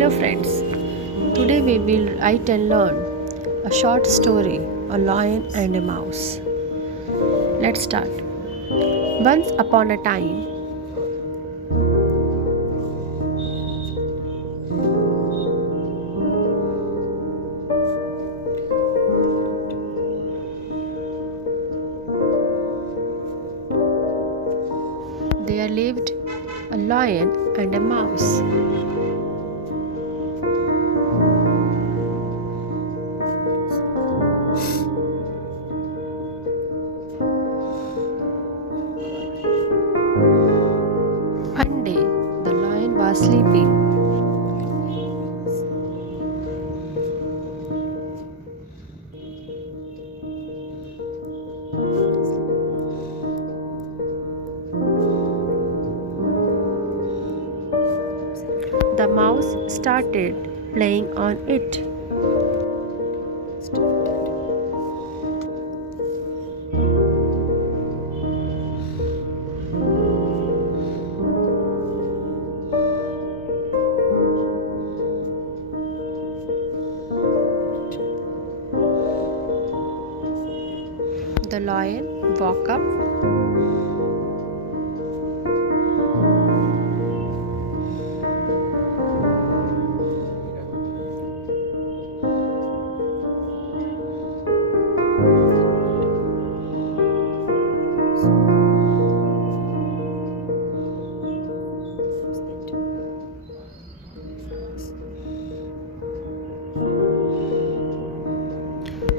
Hello friends, today we will write and learn a short story, A Lion and a Mouse. Let's start. Once upon a time, there lived a lion and a mouse. One day, the lion was sleeping. The mouse started playing on it. The lion woke up.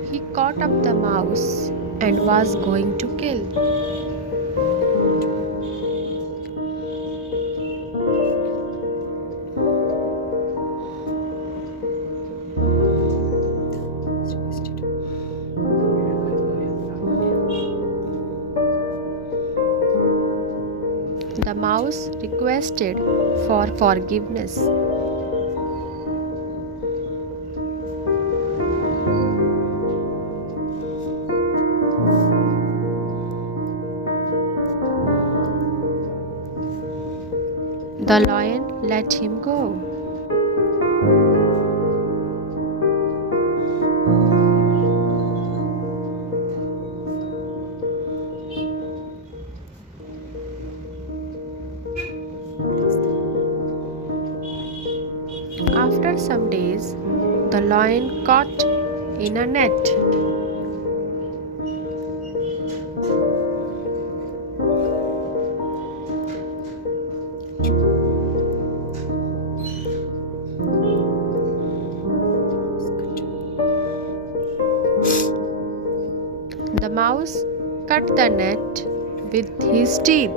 He caught up the mouse and was going to kill. The mouse requested for forgiveness. The lion let him go. After some days, the lion caught in a net. The mouse cut the net with his teeth.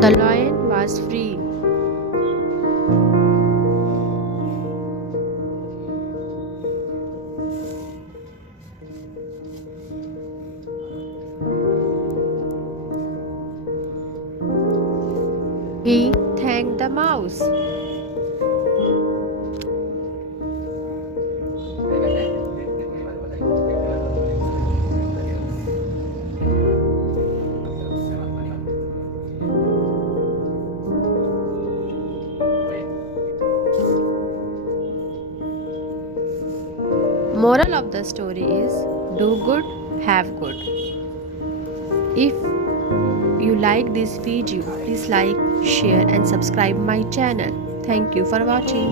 The lion was free. He thanked the mouse. Moral of the story is do good, have good. If you like this video, please like, share and subscribe my channel. Thank you for watching.